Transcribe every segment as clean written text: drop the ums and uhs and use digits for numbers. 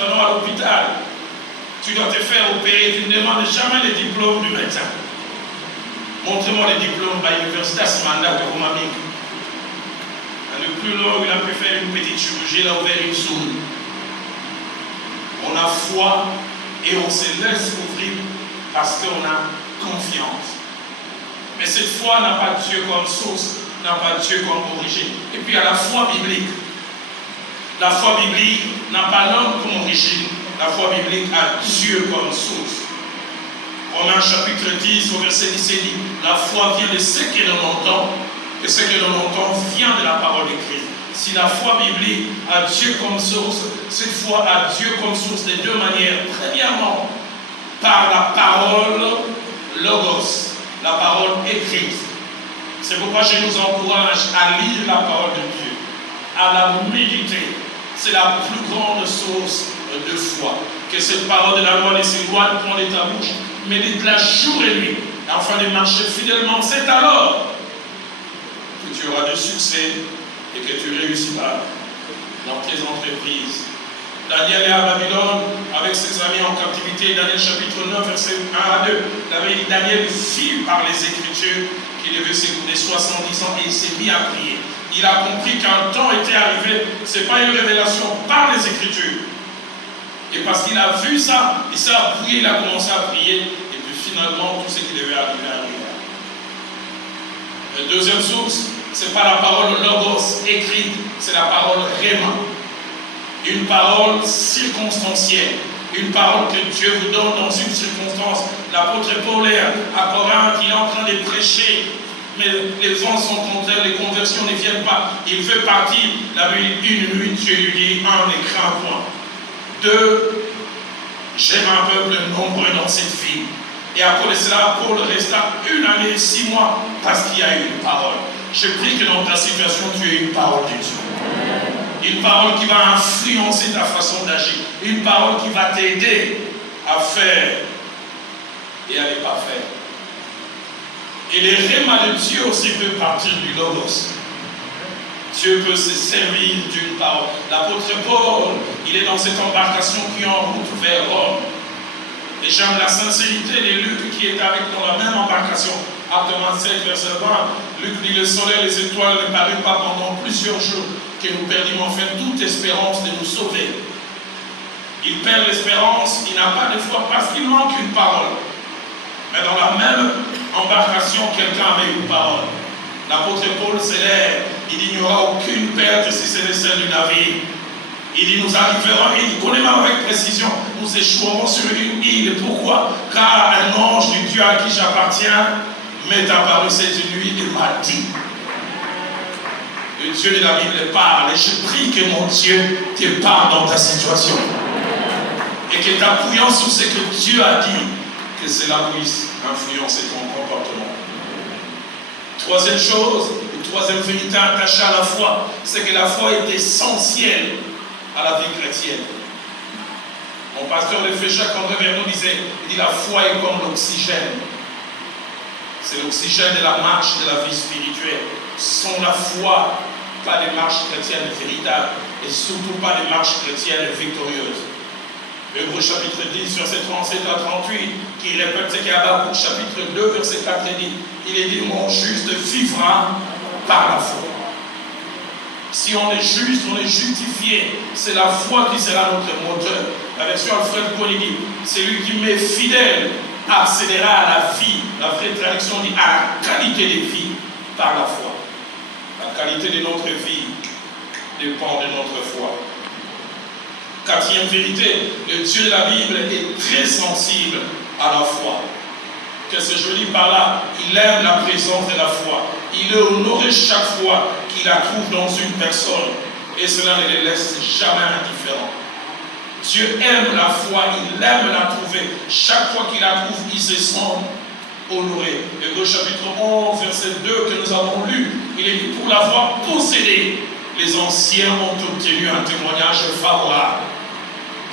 nous allons à l'hôpital, tu dois te faire opérer, tu ne demandes jamais le diplôme du médecin. Montrez-moi le diplôme à l'université à ce mandat de Romamique. Le plus long, il a pu faire une petite chirurgie, il a ouvert une soude. On a foi et on se laisse ouvrir parce qu'on a confiance. Mais cette foi n'a pas Dieu comme source, n'a pas Dieu comme origine. Et puis il y a la foi biblique. La foi biblique n'a pas l'homme comme origine. La foi biblique a Dieu comme source. Romains chapitre 10 au verset 17 dit, la foi vient de ce que l'on entend, et ce que l'on entend vient de la parole de Christ. Si la foi biblique a Dieu comme source, cette foi a Dieu comme source de deux manières. Premièrement, par la parole logos, la parole écrite. C'est pourquoi je nous encourage à lire la parole de Dieu, à la méditer. C'est la plus grande source de foi. Que cette parole de la loi ne s'éloigne point de ta bouche, médite-la jour et nuit, afin de marcher fidèlement. C'est alors que tu auras du succès et que tu réussiras dans tes entreprises. Daniel est à Babylone avec ses amis en captivité. Daniel chapitre 9, verset 1 à 2. Daniel vit par les Écritures qu'il devait s'écouler 70 ans et il s'est mis à prier. Il a compris qu'un temps était arrivé. Ce n'est pas une révélation par les Écritures. Et parce qu'il a vu ça, il s'est appuyé, il a commencé à prier. Et puis finalement, tout ce qui devait arriver arriva. La deuxième source, ce n'est pas la parole logos écrite, c'est la parole réma. Une parole circonstancielle. Une parole que Dieu vous donne dans une circonstance. L'apôtre Paul est à Corinthe, il est en train de prêcher. Mais les vents sont contraires, les conversions ne viennent pas. Il veut partir. La nuit, une nuit, Dieu lui dit, un, ne crains point. 2, j'aime un peuple nombreux dans cette vie. Et à cause de cela, Paul resta 1 année et 6 mois parce qu'il y a une parole. Je prie que dans ta situation, tu aies une parole de Dieu. Une parole qui va influencer ta façon d'agir. Une parole qui va t'aider à faire et à ne pas faire. Et les rémas de Dieu aussi peuvent partir du logos. Dieu peut se servir d'une parole. L'apôtre Paul, il est dans cette embarcation qui est en route vers Rome. Et j'aime la sincérité de Luc qui est avec dans la même embarcation. Acte 27, verset 20. Luc dit, le soleil et les étoiles ne parurent pas pendant plusieurs jours, que nous perdîmes enfin toute espérance de nous sauver. Il perd l'espérance, il n'a pas de foi parce qu'il manque une parole. Mais dans la même embarcation, quelqu'un avait une parole. L'apôtre Paul s'élève, il dit, il n'y aura aucune perte si ce n'est celle du navire. Il dit, nous arriverons, et il connaît même avec précision, nous échouerons sur une île. Pourquoi? Car un ange du Dieu à qui j'appartiens m'est apparu cette nuit et m'a dit. Le Dieu de la Bible parle, et je prie que mon Dieu te parle dans ta situation. Et que t'appuyant sur ce que Dieu a dit, que cela puisse influencer ton comportement. Troisième chose, une troisième vérité attachée à la foi, c'est que la foi est essentielle à la vie chrétienne. Mon pasteur de fait Jacques-André Vernon disait, il dit la foi est comme l'oxygène. C'est l'oxygène de la marche de la vie spirituelle. Sans la foi, pas de marche chrétienne véritable et surtout pas de marche chrétienne victorieuse. Hébreux chapitre 10, verset 37 à 38, qui répète ce qu'Habakkuk chapitre 2, verset 4 dit. Il est dit, mon juste vivra par la foi. Si on est juste, on est justifié, c'est la foi qui sera notre moteur. La version Alfred Paul dit, celui qui m'est fidèle accédera à la vie. La vraie traduction dit à la qualité de vie par la foi. La qualité de notre vie dépend de notre foi. Quatrième vérité, le Dieu de la Bible est très sensible à la foi. Qu'est-ce que je lis par là? Il aime la présence de la foi. Il est honoré chaque fois qu'il la trouve dans une personne. Et cela ne les laisse jamais indifférents. Dieu aime la foi, il aime la trouver. Chaque fois qu'il la trouve, il se sent honoré. Hébreux chapitre 11, verset 2 que nous avons lu, il est dit, pour l'avoir possédé, les anciens ont obtenu un témoignage favorable.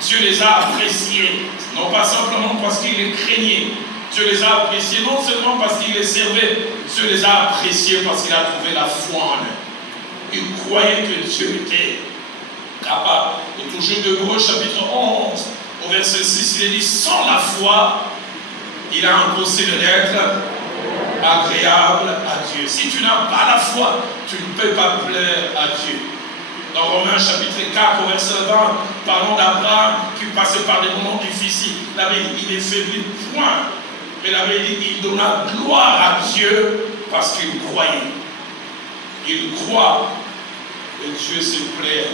Dieu les a appréciés, non pas simplement parce qu'ils les craignaient. Dieu les a appréciés non seulement parce qu'ils les servaient, Dieu les a appréciés parce qu'il a trouvé la foi en eux. Ils croyaient que Dieu était capable. Et toujours Hébreux chapitre 11, au verset 6, il est dit, sans la foi, il est impossible d'être agréable à Dieu. Si tu n'as pas la foi, tu ne peux pas plaire à Dieu. Dans Romains chapitre 4, au verset 20, parlons d'Abraham qui passait par des moments difficiles. La Bible dit, il est faibli, point. Mais la Bible dit, il donna gloire à Dieu parce qu'il croyait. Il croit et Dieu se plaît.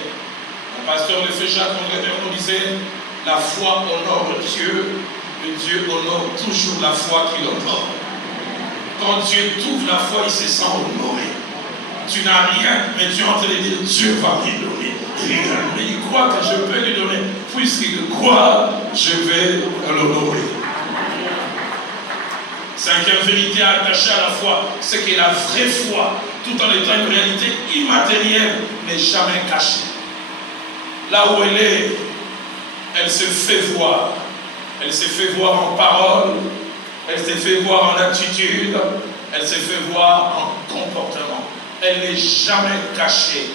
Le pasteur Lefebvre Jacques-André Vernon disait, la foi honore Dieu, et Dieu honore toujours la foi qu'il honore. Quand Dieu t'ouvre la foi, il se sent honoré. Tu n'as rien, mais tu es en train de dire, Dieu va me donner. Mais il croit que je peux lui donner. Puisqu'il croit, je vais l'honorer. Cinquième vérité attachée à la foi, c'est que la vraie foi, tout en étant une réalité immatérielle, n'est jamais cachée. Là où elle est, elle se fait voir. Elle se fait voir en parole, elle se fait voir en attitude, elle se fait voir en comportement. Elle n'est jamais cachée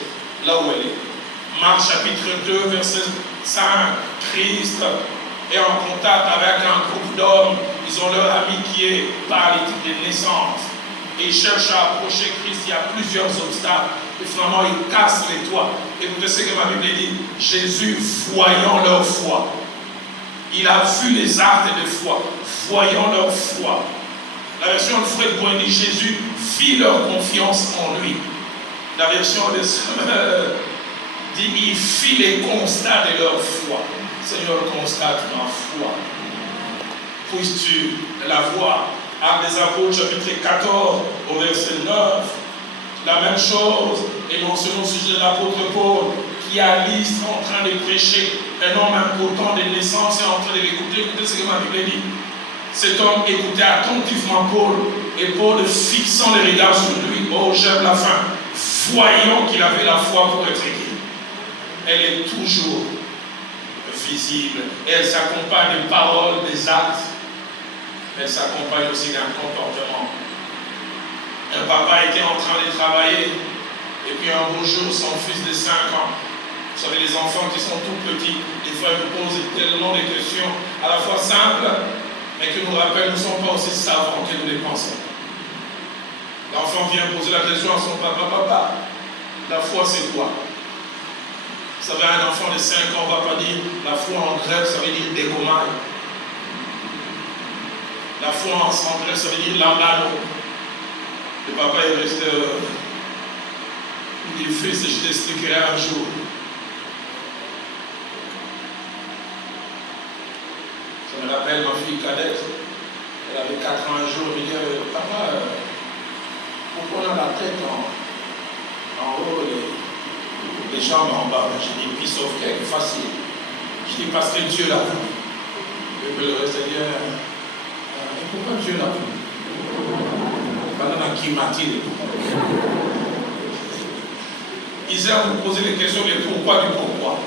là où elle est. Marc chapitre 2, verset 5, Christ est en contact avec un groupe d'hommes. Ils ont leur ami qui est paralytique de naissance. Et ils cherchent à approcher Christ. Il y a plusieurs obstacles. Et finalement, ils cassent les toits. Écoutez ce que ma Bible dit. Jésus, voyant leur foi, il a vu les actes de foi, voyant leur foi. La version de Fred Boin dit Jésus vit leur confiance en lui. La version de Samuel dit il fit les constats de leur foi. Seigneur, constate ma foi. Puisses-tu la voir. Actes des Apôtres, chapitre 14, au verset 9. La même chose est mentionnée au sujet de l'apôtre Paul, qui est à Lystre en train de prêcher. Un homme important de naissance est en train de l'écouter. Écoutez ce que ma Bible dit. Cet homme écoutait attentivement Paul, et Paul, fixant les regards sur lui, oh, j'aime la fin, voyant qu'il avait la foi pour être guéri. Elle est toujours visible, et elle s'accompagne des paroles, des actes, elle s'accompagne aussi d'un comportement. Un papa était en train de travailler, et puis un beau jour, son fils de 5 ans, vous savez, les enfants qui sont tout petits, des fois ils nous posent tellement de questions, à la fois simples, mais qui nous rappellent, nous ne sommes pas aussi savants que nous les pensons. L'enfant vient poser la question à son papa, papa, la foi c'est quoi? Vous savez, un enfant de 5 ans ne va pas dire, la foi en grec, ça veut dire décomaille. La foi en grec, ça veut dire lambano. Le papa est resté, il dit, fils, je t'expliquerai un jour. Je me rappelle ma fille cadette, elle avait 4 ans un jour, elle dit, papa, pourquoi on a la tête en haut et les jambes en bas? Je dis, piece of cake, facile. Je dis, parce que Dieu l'a voulu. Et puis le reste, elle dit, pourquoi Dieu l'a voulu? Pendant qui m'a-t-il? Isaac vous posez les questions du pourquoi du pourquoi.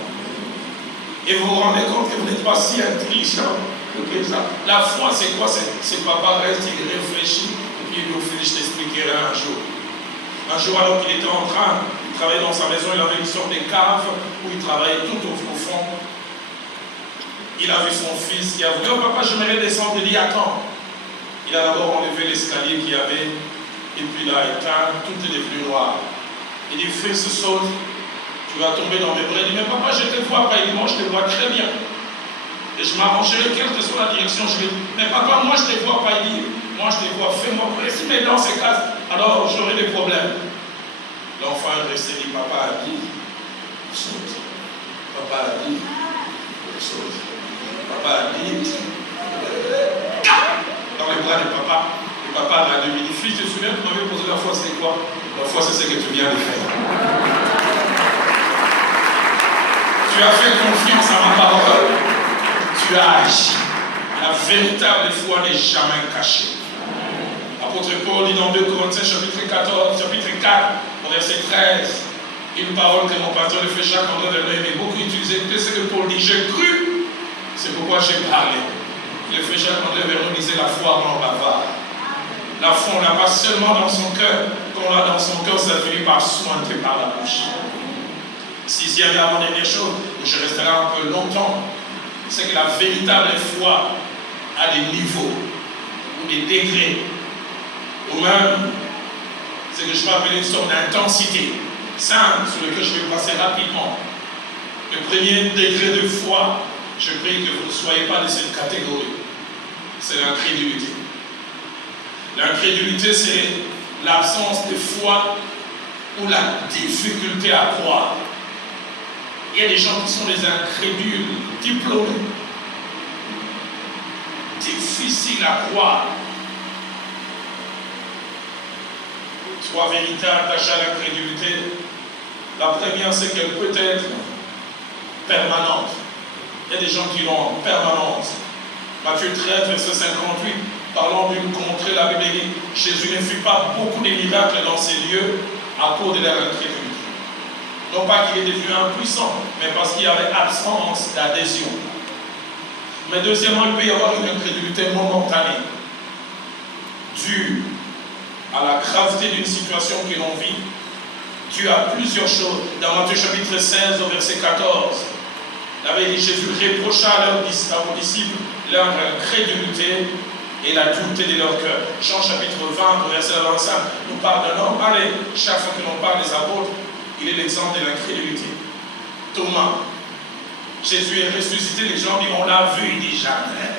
Et vous vous rendez compte que vous n'êtes pas si intelligent que ça. La foi, c'est quoi? C'est papa reste, il réfléchit, et puis il nous fait, je t'expliquerai un jour. Un jour, alors qu'il était en train, il travaillait dans sa maison, il avait une sorte de cave où il travaillait tout au fond. Il a vu son fils qui a voulu, oh papa, j'aimerais descendre. Il dit, attends. Il a d'abord enlevé l'escalier qu'il y avait, et puis il a éteint, tout est devenu noir. Il dit, fils, saute. Tu vas tomber dans mes bras. Il dit, mais papa, je te vois pas. Il dit, moi, je te vois très bien. Et je m'arrangerai, quelle que soit la direction, je vais. Mais papa, moi, je te vois pas. Il dit, moi, je te vois, fais-moi précis, mais dans ces cas, alors j'aurai des problèmes. L'enfant est resté, dit, papa a dit, saute. Papa a dit, saute. Papa a dit, dans les bras de papa. Et papa a dit, fils, tu te souviens, tu m'avais posé la foi, c'était quoi? La foi, c'est ce que tu viens de faire. Tu as fait confiance à ma parole, tu as agi. La véritable foi n'est jamais cachée. L'apôtre Paul dit dans 2 Corinthiens chapitre 4, au verset 13, une parole que mon pasteur Lefebvre Jacques-André Vernon aimait beaucoup utiliser. Écoutez ce que Paul dit, j'ai cru, c'est pourquoi j'ai parlé. Lefebvre Jacques-André Vernon disait, la foi rend bavard. La foi, on l'a pas seulement dans son cœur, quand on l'a dans son cœur, ça finit par sointer par la bouche. Sixième et avant-dernière chose, où je resterai un peu longtemps, c'est que la véritable foi a des niveaux ou des degrés, ou même ce que je peux appeler une sorte d'intensité simple sur lequel je vais passer rapidement. Le premier degré de foi, je prie que vous ne soyez pas de cette catégorie, c'est l'incrédulité. L'incrédulité, c'est l'absence de foi ou la difficulté à croire. Il y a des gens qui sont des incrédules, diplômés, difficiles à croire. Trois vérités attachées à l'incrédulité. La première, c'est qu'elle peut être permanente. Il y a des gens qui l'ont en permanence. Matthieu 13, verset 58, parlant d'une contrée, la Bible dit, Jésus ne fit pas beaucoup de miracles dans ces lieux à cause de leur incrédulité. Non pas qu'il est devenu impuissant, mais parce qu'il y avait absence d'adhésion. Mais deuxièmement, il peut y avoir une incrédulité momentanée, due à la gravité d'une situation que l'on vit, due à plusieurs choses. Dans Matthieu chapitre 16, au verset 14, la Bible dit, Jésus reprocha à vos disciples leur incrédulité et la dureté de leur cœur. Jean chapitre 20, verset 25, nous parle d'un homme. Allez, chaque fois que l'on parle des apôtres, il est l'exemple de l'incrédulité. Thomas, Jésus est ressuscité, les gens disent, on l'a vu, il dit jamais.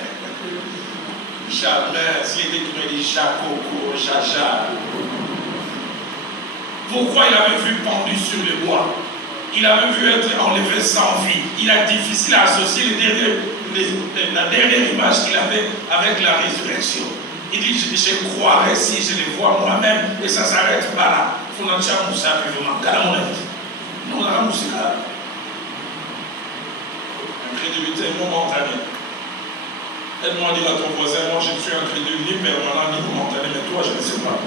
Jamais, s'il était trouvé, il dit Jacoco, Jaja. Pourquoi il avait vu pendu sur le bois? Il avait vu être enlevé sans vie. Il est difficile à associer la dernière image qu'il avait avec la résurrection. Il dit, je croirais si je le vois moi-même, et ça s'arrête pas là. Il faut que nous ça vivement. Nous avons ça. Incrédulité momentanée. Aide-moi à dire à ton voisin, moi je suis incrédule ni permanent ni momentané, mais toi je ne sais pas.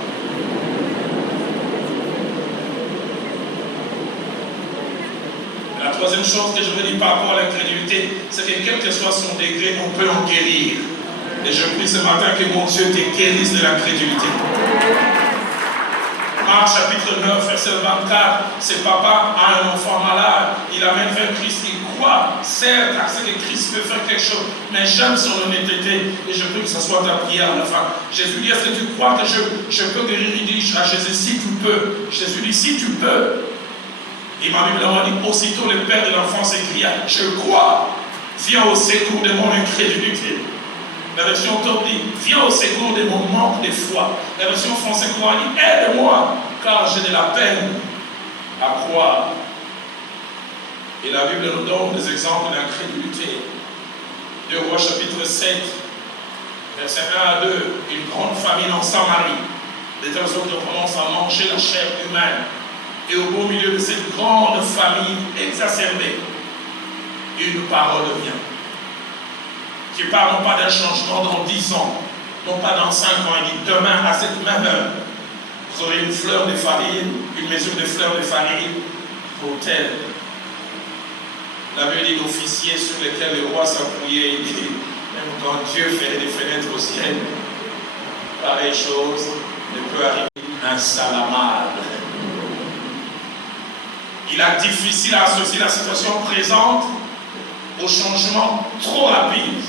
La troisième chose que je veux dire par rapport à l'incrédulité, c'est que quel que soit son degré, on peut en guérir. Et je prie ce matin que mon Dieu te guérisse de l'incrédulité. Marc chapitre 9, verset 24, c'est papa a un enfant malade, il amène vers Christ, il croit, certes, à ce que Christ peut faire quelque chose, mais j'aime son honnêteté, et je prie que ce soit ta prière à la fin. Jésus dit, est-ce que tu crois que je peux guérir? Il dit à Jésus, si tu peux. Jésus dit, si tu peux. Et ma Bible m'a dit, aussitôt le père de l'enfant s'écria, je crois, viens au secours de mon incrédulité. La version Top dit, viens au secours de mon manque de foi. La version française courant dit, aide-moi, car j'ai de la peine à croire. Et la Bible nous donne des exemples d'incrédulité. 2 Rois chapitre 7, versets 1 à 2, une grande famine en Samarie. Les autres commencent à manger la chair humaine. Et au beau milieu de cette grande famine exacerbée, une parole vient. Qui parle non pas d'un changement dans 10 ans, non pas dans 5 ans. Il dit demain à cette même heure, vous aurez une fleur de farine, une mesure de fleurs de farine pour tel. La Bible dit l'officier sur lequel le roi s'appuyait, il dit même quand Dieu fait des fenêtres au ciel, pareille chose ne peut arriver insalamable. Il est difficile à associer la situation présente au changement trop rapide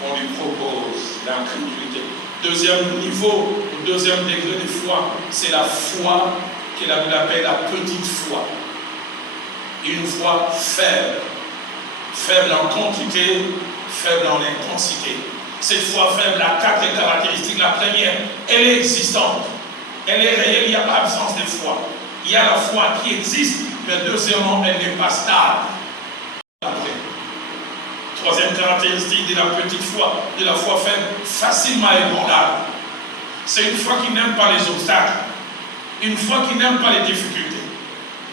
qu'on lui propose, l'incrédulité. Deuxième niveau, le deuxième degré de foi, c'est la foi que la Bible appelle la petite foi. Une foi faible. Faible en quantité, faible en intensité. Cette foi faible a 4 caractéristiques. La première, elle est existante. Elle est réelle, il n'y a pas absence de foi. Il y a la foi qui existe, mais deuxièmement, elle n'est pas stable. Troisième caractéristique de la petite foi, de la foi faible, facilement ébranlable. C'est une foi qui n'aime pas les obstacles, une foi qui n'aime pas les difficultés.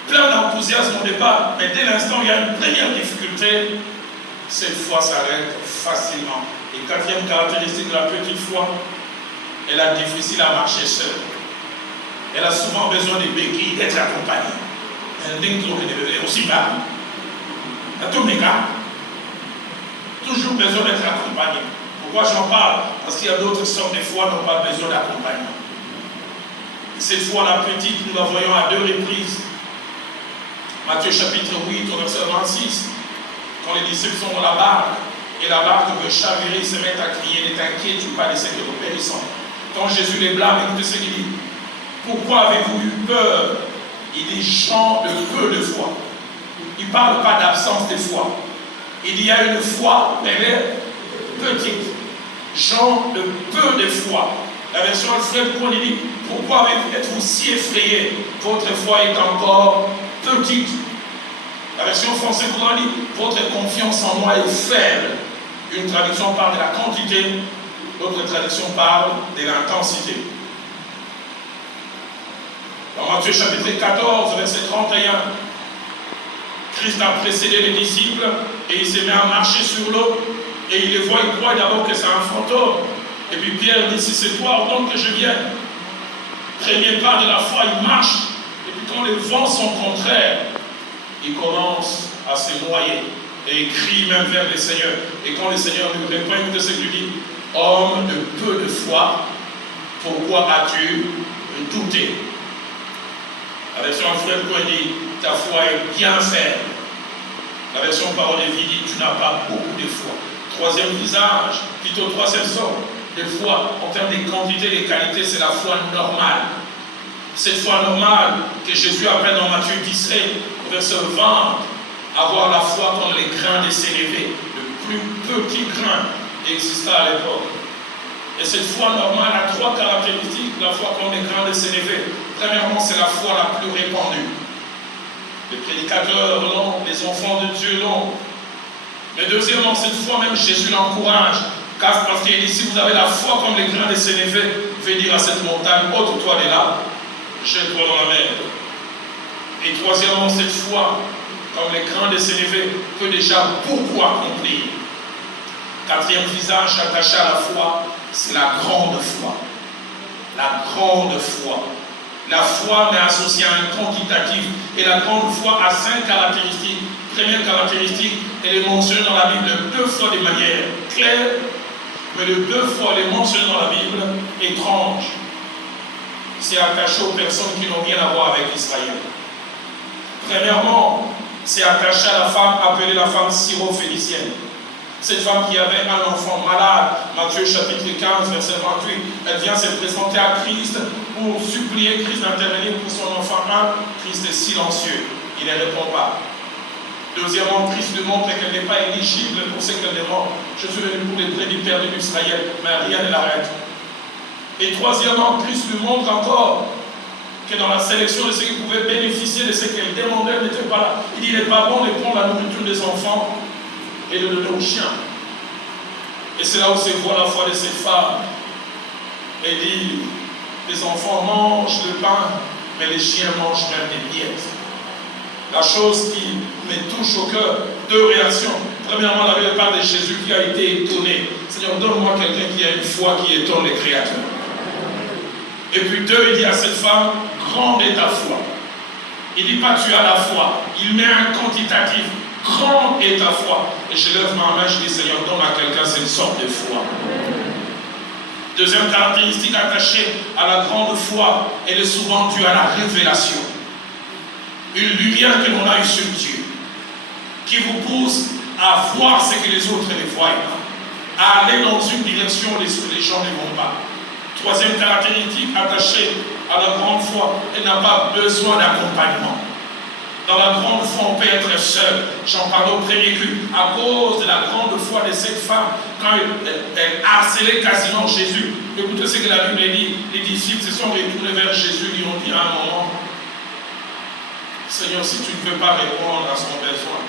Plein d'enthousiasme au départ, mais dès l'instant où il y a une première difficulté, cette foi s'arrête facilement. Et quatrième caractéristique de la petite foi, elle est difficile à marcher seule. Elle a souvent besoin de béquilles, d'être accompagnée. Elle est aussi bas. Dans tous les cas, toujours besoin d'être accompagné. Pourquoi j'en parle? Parce qu'il y a d'autres sortes de foi qui n'ont pas besoin d'accompagnement. Cette foi, la petite, nous la voyons à 2 reprises. Matthieu chapitre 8, au verset 26. Quand les disciples sont dans la barque, et la barque veut chavirer, ils se mettent à crier, ne t'inquiète pas, laissez que nous périssons. Quand Jésus les blâme, écoutez ce qu'il dit. Pourquoi avez-vous eu peur? Il dit gens de peu de foi. Il ne parle pas d'absence de foi. Il dit il y a une foi, mais elle est petite. Gens de peu de foi. La version Alfred Cohen dit pourquoi êtes-vous si effrayés? Votre foi est encore petite. La version française courant dit votre confiance en moi est faible. Une traduction parle de la quantité, l'autre traduction parle de l'intensité. Dans Matthieu chapitre 14, verset 31, Christ a précédé les disciples et il se met à marcher sur l'eau et il les voit, il croit d'abord que c'est un fantôme. Et puis Pierre dit, si c'est toi, ordonne que je vienne. Premier pas de la foi, il marche. Et puis quand les vents sont contraires, il commence à se noyer. Et il crie même vers le Seigneur. Et quand le Seigneur lui répond, écoutez ce qu'il lui dit, homme de peu de foi, pourquoi as-tu douté? La version Alfred Cohen dit, ta foi est bien faible. La version Parole de vie dit, tu n'as pas beaucoup de foi. Troisième visage, plutôt troisième sorte de foi, en termes de quantité et de qualité, c'est la foi normale. Cette foi normale que Jésus appelle dans Matthieu 17, au verset 20, avoir la foi comme les grains de sénévé. Le plus petit grain exista à l'époque. Et cette foi normale a trois caractéristiques, la foi comme les grains de sénévé. Premièrement, c'est la foi la plus répandue. Les prédicateurs l'ont, les enfants de Dieu l'ont. Mais deuxièmement, cette foi, même Jésus l'encourage. Car parce qu'il dit, si vous avez la foi comme les grains de sénévé, faites dire à cette montagne, ôte-toi de là, jette-toi dans la mer. Et troisièmement, cette foi, comme les grains de sénévé, peut déjà beaucoup accomplir. Quatrième visage attaché à la foi, c'est la grande foi. La grande foi. La foi, mais associée à un quantitatif. Et la grande foi a 5 caractéristiques. Première caractéristique, elle est mentionnée dans la Bible 2 fois de manière claire, mais de 2 fois elle est mentionnée dans la Bible étrange. C'est attaché aux personnes qui n'ont rien à voir avec Israël. Premièrement, c'est attaché à la femme appelée la femme syrophénicienne. Cette femme qui avait un enfant malade, Matthieu chapitre 15, verset 28, elle vient se présenter à Christ pour supplier Christ d'intervenir pour son enfant malade. Christ est silencieux, il ne répond pas. Deuxièmement, Christ lui montre qu'elle n'est pas éligible pour ce qu'elle demande. Je suis venu pour les brebis perdues d'Israël, mais rien ne l'arrête. Et troisièmement, Christ lui montre encore que dans la sélection de ceux qui pouvaient bénéficier de ce qu'elle demandait, elle n'était pas là. Il dit, il n'est pas bon de prendre la nourriture des enfants et de le donner aux chiens. Et c'est là où se voit la foi de cette femme. Elle dit, les enfants mangent le pain, mais les chiens mangent même des miettes. La chose qui me touche au cœur, 2 réactions. Premièrement, la Bible parle de Jésus qui a été étonné. Seigneur, donne-moi quelqu'un qui a une foi qui étonne les créatures. Et puis 2, il dit à cette femme, grande est ta foi. Il ne dit pas tu as la foi. Il met un quantitatif. Grande est ta foi. Et je lève ma main, je dis Seigneur, donne à quelqu'un cette sorte de foi. Deuxième caractéristique attachée à la grande foi, elle est souvent due à la révélation. Une lumière que l'on a eue sur Dieu, qui vous pousse à voir ce que les autres ne voient pas, à aller dans une direction où les gens ne vont pas. Troisième caractéristique attachée à la grande foi, elle n'a pas besoin d'accompagnement. Dans la grande foi, on peut être seul. J'en parlais au premier culte. À cause de la grande foi de cette femme, quand elle harcelait quasiment Jésus, écoutez ce que la Bible dit, les disciples se sont retournés vers Jésus, lui ont dit à un moment, Seigneur, si tu ne veux pas répondre à son besoin,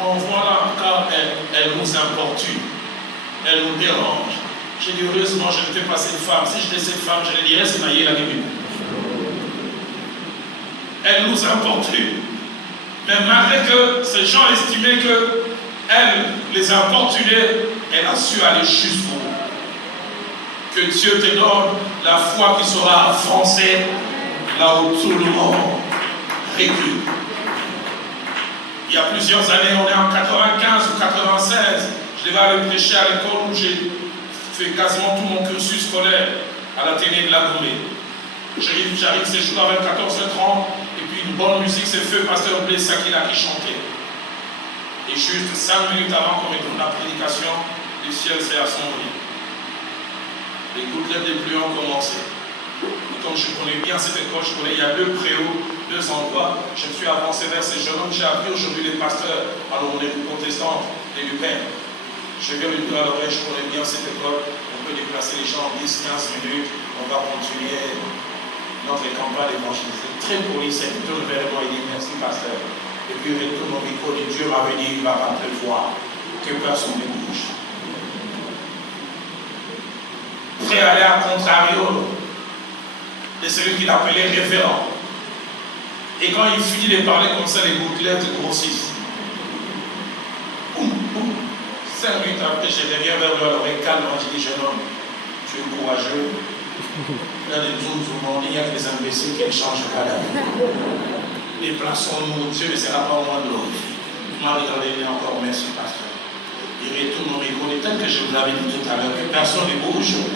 renvoie-la, car elle nous importune, elle nous dérange. J'ai dit, heureusement, je n'étais pas cette femme. Si j'étais cette femme, je le dirais, c'est Maïe la Bible. Elle nous importune. Mais malgré que ces gens estimaient qu'elle les importunait, elle a su aller jusqu'au bout. Que Dieu te donne la foi qui sera avancée là où tout le monde recule. Il y a plusieurs années, on est en 95 ou 96, je devais aller prêcher à l'école où j'ai fait quasiment tout mon cursus scolaire à l'Athénée de la Gomée. J'arrive ces jours à 14h30 et puis une bonne musique, c'est feu pasteur Blaise Sakila qui chantait. Et juste 5 minutes avant qu'on écoute la prédication, le ciel s'est assombri. Les gouttelettes des pluies ont commencé. Et comme je connais bien cette école, il y a 2 préaux, 2 endroits. Je me suis avancé vers ces jeunes hommes. J'ai appris aujourd'hui les pasteurs, alors on est protestants et du Père. Je viens lui dire à l'oreille, je connais bien cette école. On peut déplacer les gens en 10-15 minutes. On va continuer notre campagne d'évangélisation. Très poli, c'est plutôt le vers moi. Il dit merci, pasteur. Et puis il retourne au micro et Dieu m'a dit, il ne va pas pleuvoir. Que personne ne bouge. Frère allait à contrario de celui qu'il appelait révérend. Et quand il finit de parler comme ça, les gouttelettes grossissent. 5 minutes après, je reviens vers lui à l'oreille calmement, je dis, jeune homme, tu es courageux. Il y a des zoom, il y a des imbéciles qui ne changent pas d'avis. Déplaçons-nous, Dieu ne sera pas au moins de l'autre. Il m'a regardé, il dit encore, merci, pasteur. Il retourne au micro, tel que je vous l'avais dit tout à l'heure, que personne ne bouge.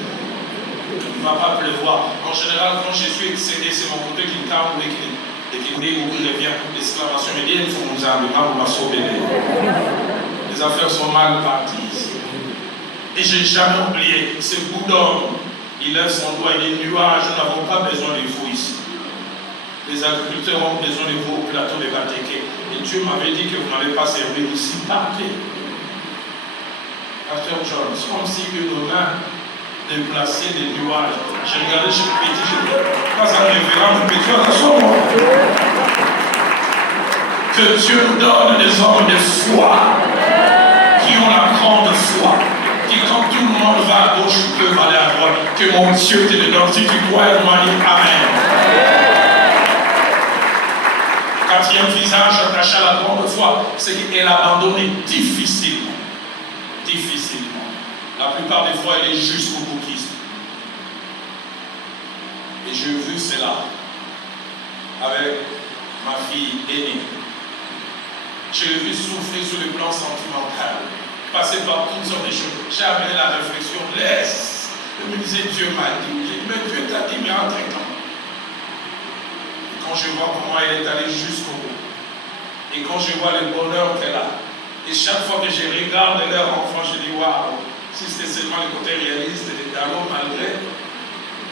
Il ne va pas pleuvoir. En général, quand je suis excédé, c'est mon côté qui me calme et qui dit, où il revient, l'exclamation, il dit, il faut nous amener, on va sauver. Les affaires sont mal parties. Et je n'ai jamais oublié, ce bout d'homme, il lève son doigt, il dit, nuages, nous n'avons pas besoin de vous ici. Les agriculteurs ont besoin de vous au plateau de Batéké. Et Dieu m'avait dit que vous n'allez pas servir ici, partez. Pasteur John, c'est comme si nos mains déplaçaient les nuages. J'ai regardé chez le petit, je dis, pas un révérend, mais Dieu a son nom. Que Dieu nous donne des hommes de foi, qui ont la grande foi, qui quand tout le monde va à gauche, peuvent aller à droite. Que mon Dieu te le donne. Si tu crois, il m'a dit Amen. 4e visage attaché à la grande foi, c'est qu'elle a abandonné difficilement. Difficilement. La plupart des fois, elle est jusqu'au boutiste. Et j'ai vu cela avec ma fille aînée. Je l'ai vu souffrir sur le plan sentimental, passer par toutes sortes de choses. J'ai amené la réflexion, laisse. Je me disais, Dieu m'a dit. J'ai dit, mais Dieu t'a dit, mais entre-temps. Quand je vois comment elle est allée jusqu'au bout, et quand je vois le bonheur qu'elle a, et chaque fois que je regarde leur enfant, je dis, waouh, si c'était seulement le côté réaliste de Dalo, malgré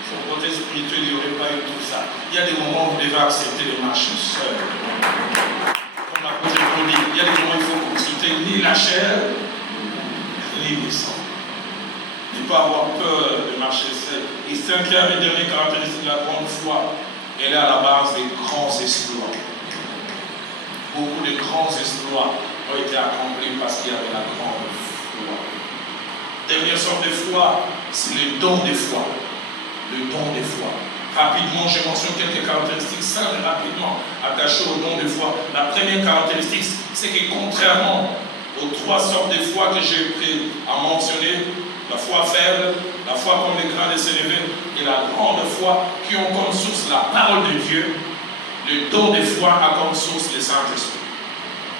son côté spirituel, il n'y aurait pas eu tout ça. Il y a des moments où vous devez accepter de marcher seul. Comme l'apôtre Paul dit, il y a des moments où il faut consulter ni la chair, ni le sang. Ne pas avoir peur de marcher seul. Et 5e et dernière caractéristique de la grande foi, elle est à la base des grands exploits. Beaucoup de grands exploits ont été accomplis parce qu'il y avait la grande foi. Dernière sorte de foi, c'est le don de foi. Le don de foi. Rapidement, je mentionne quelques caractéristiques simples et rapidement attachées au don de foi. La première caractéristique, c'est que contrairement aux 3 sortes de foi que j'ai pris à mentionner, la foi faible, la foi comme les grains de sénévé et la grande foi qui ont comme source la parole de Dieu, le don de foi a comme source le Saint-Esprit.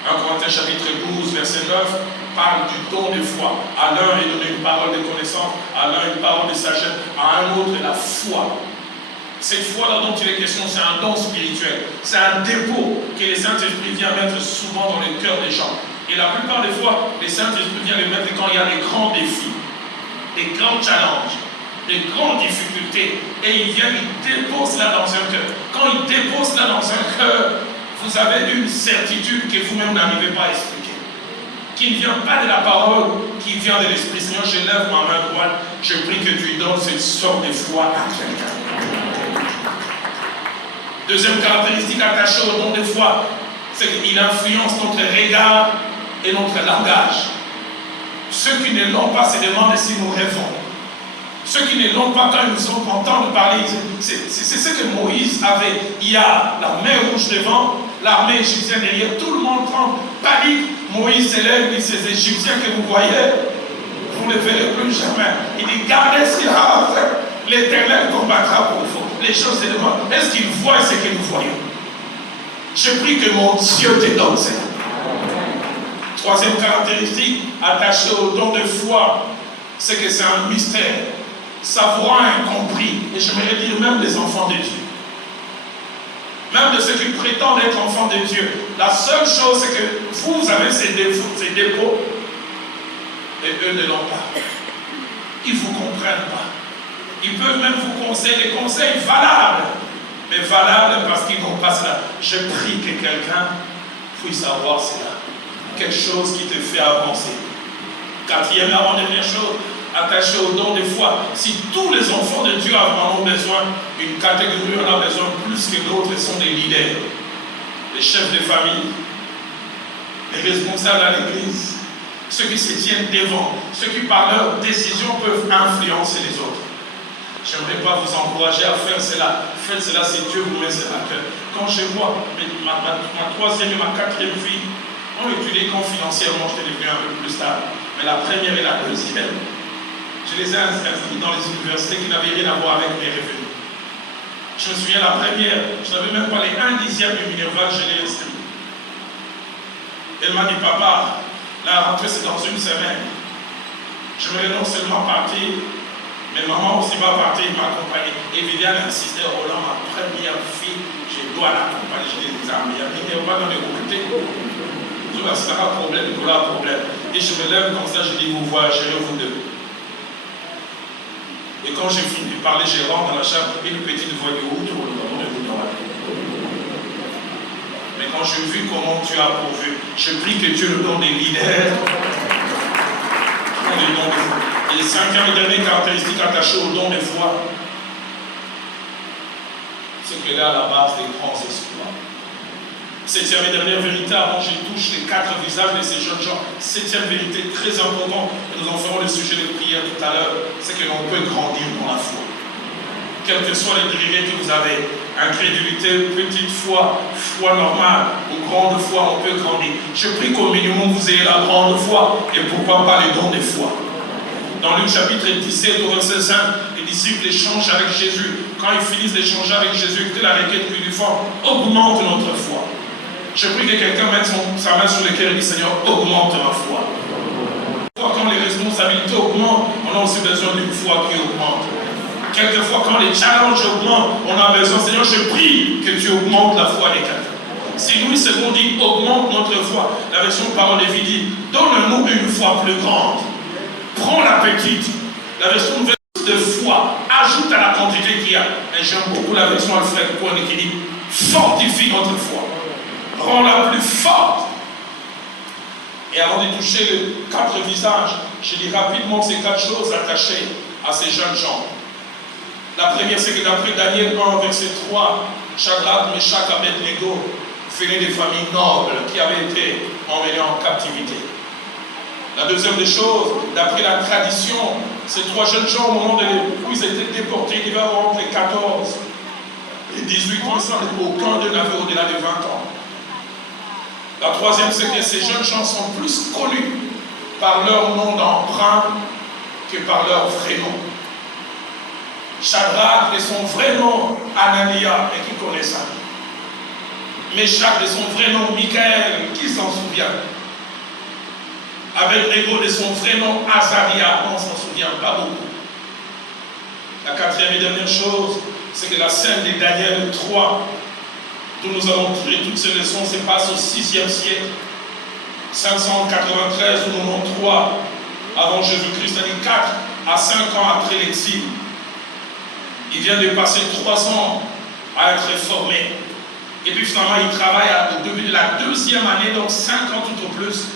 1 Corinthiens chapitre 12, verset 9 parle du don de foi. À l'un est donné une parole de connaissance, à l'un une parole de sagesse, à un autre la foi. Cette foi-là dont il est question, c'est un don spirituel. C'est un dépôt que le Saint-Esprit vient mettre souvent dans les cœurs des gens. Et la plupart des fois, le Saint-Esprit vient les mettre quand il y a des grands défis, des grands challenges, des grandes difficultés, et il vient, il dépose là dans un cœur. Quand il dépose là dans un cœur, vous avez une certitude que vous-même n'arrivez pas à expliquer, qui ne vient pas de la parole, qui vient de l'Esprit. Seigneur, je lève ma main droite, je prie que tu donnes cette sorte de foi à quelqu'un. Deuxième caractéristique attachée au don de foi, c'est qu'il influence notre regard et notre langage. Ceux qui ne l'ont pas se demandent si nous rêvons. Ceux qui ne l'ont pas, quand ils entendent parler, c'est ce que Moïse avait. Il y a la mer rouge devant, l'armée égyptienne derrière, tout le monde prend panique. Moïse s'élève, il dit, ces Égyptiens que vous voyez, vous ne les verrez plus jamais. Il dit, gardez ce qu'il a à faire. L'Éternel combattra pour vous. Les choses se demandent, est-ce qu'ils voient ce que nous voyons? Je prie que mon Dieu te donne cela. Troisième caractéristique attachée au don de foi, c'est que c'est un mystère. Savoir incompris, et j'aimerais dire même des enfants de Dieu. même de ceux qui prétendent être enfants de Dieu. La seule chose, c'est que vous avez ces défauts, ces dépôts, et eux ne l'ont pas. Ils ne vous comprennent pas. Ils peuvent même vous conseiller des conseils valables, mais valables parce qu'ils n'ont pas cela. Je prie que quelqu'un puisse avoir cela. Quelque chose qui te fait avancer. Quatrième et avant-dernière chose, attaché au don de foi. Si tous les enfants de Dieu en ont besoin, une catégorie en a besoin plus que d'autres, ce sont des leaders, les chefs de famille, les responsables à l'église, ceux qui se tiennent devant, ceux qui par leurs décisions peuvent influencer les autres. Je n'aimerais pas vous encourager à faire cela. Faites cela si Dieu vous met cela à cœur. Quand je vois ma troisième et ma quatrième fille ont étudié quand financièrement j'étais devenu un peu plus stable, mais la première et la deuxième, je les ai inscrits dans les universités qui n'avaient rien à voir avec mes revenus. Je me souviens, la première, je n'avais même pas les 1/10 du Minerval, je l'ai inscrit. Elle m'a dit, papa, la rentrée c'est dans une semaine. Je voulais non seulement partir, mais maman aussi va partir, m'accompagner. Et Viviane insistait, Roland, ma première fille, je dois l'accompagner. Je dis, mais il n'y a pas dans les côtés. Je vois, c'est pas un problème, il y aura un problème. Et je me lève comme ça, je dis, vous voyagerez vous deux. Et quand j'ai fini de parler, je rentre dans la chambre, une petite voix de route, mais quand j'ai vu comment tu as pourvu, je prie que Dieu le donne des leaders. Et les cinquième et dernière caractéristique attachée au don de foi, c'est qu'elle est à la base des grands espoirs. Septième et dernière vérité, avant que je touche les 4 visages de ces jeunes gens. Septième vérité très importante, et nous en ferons le sujet de prière tout à l'heure, c'est que l'on peut grandir dans la foi. Quels que soient les degrés que vous avez, incrédulité, petite foi, foi normale ou grande foi, on peut grandir. Je prie qu'au minimum vous ayez la grande foi, et pourquoi pas les dons de foi. Dans Luc chapitre 17 au verset 5, les disciples échangent avec Jésus. Quand ils finissent d'échanger avec Jésus, écoutez la requête plus du fort, augmente notre foi. Je prie que quelqu'un mette sa main sur le cœur et dit, Seigneur, augmente ma foi. Quand les responsabilités augmentent, on a aussi besoin d'une foi qui augmente. Quelquefois, quand les challenges augmentent, on a besoin, Seigneur, je prie que tu augmentes la foi des quelqu'un. Si Louis II dit, augmente notre foi, la version parole de vie dit, donne-nous une foi plus grande. Prends la petite. La version de foi, ajoute à la quantité qu'il y a. Et j'aime beaucoup la version Alfred Cohen qui dit, fortifie notre foi. Rends-la plus forte. Et avant de toucher les 4 visages, je dis rapidement ces 4 choses attachées à ces jeunes gens. La première, c'est que d'après Daniel 1, verset 3, Shadrach, Meshach, Abednego venaient des familles nobles qui avaient été emmenées en captivité. La deuxième des choses, d'après la tradition, ces 3 jeunes gens, au moment où ils étaient déportés, ils devaient avoir entre les 14 et 18 ans, aucun d'eux n'avait au-delà de 20 ans. La troisième, c'est que ces jeunes gens sont plus connus par leur nom d'emprunt que par leur vrai nom. Shadrach de son vrai nom, Anania, et qui connaît ça. Meshach de son vrai nom, Michael, qui s'en souvient? Abednego de son vrai nom, Azaria, on ne s'en souvient pas beaucoup. La quatrième et dernière chose, c'est que la scène de Daniel 3, d'où nous allons tirer toutes ces leçons, se passe au 6e siècle, 593 au moment 3 avant Jésus-Christ, c'est-à-dire 4 à 5 ans après l'exil. Il vient de passer 3 ans à être formé. Et puis finalement, il travaille au début de la 2e année, donc 5 ans tout au plus,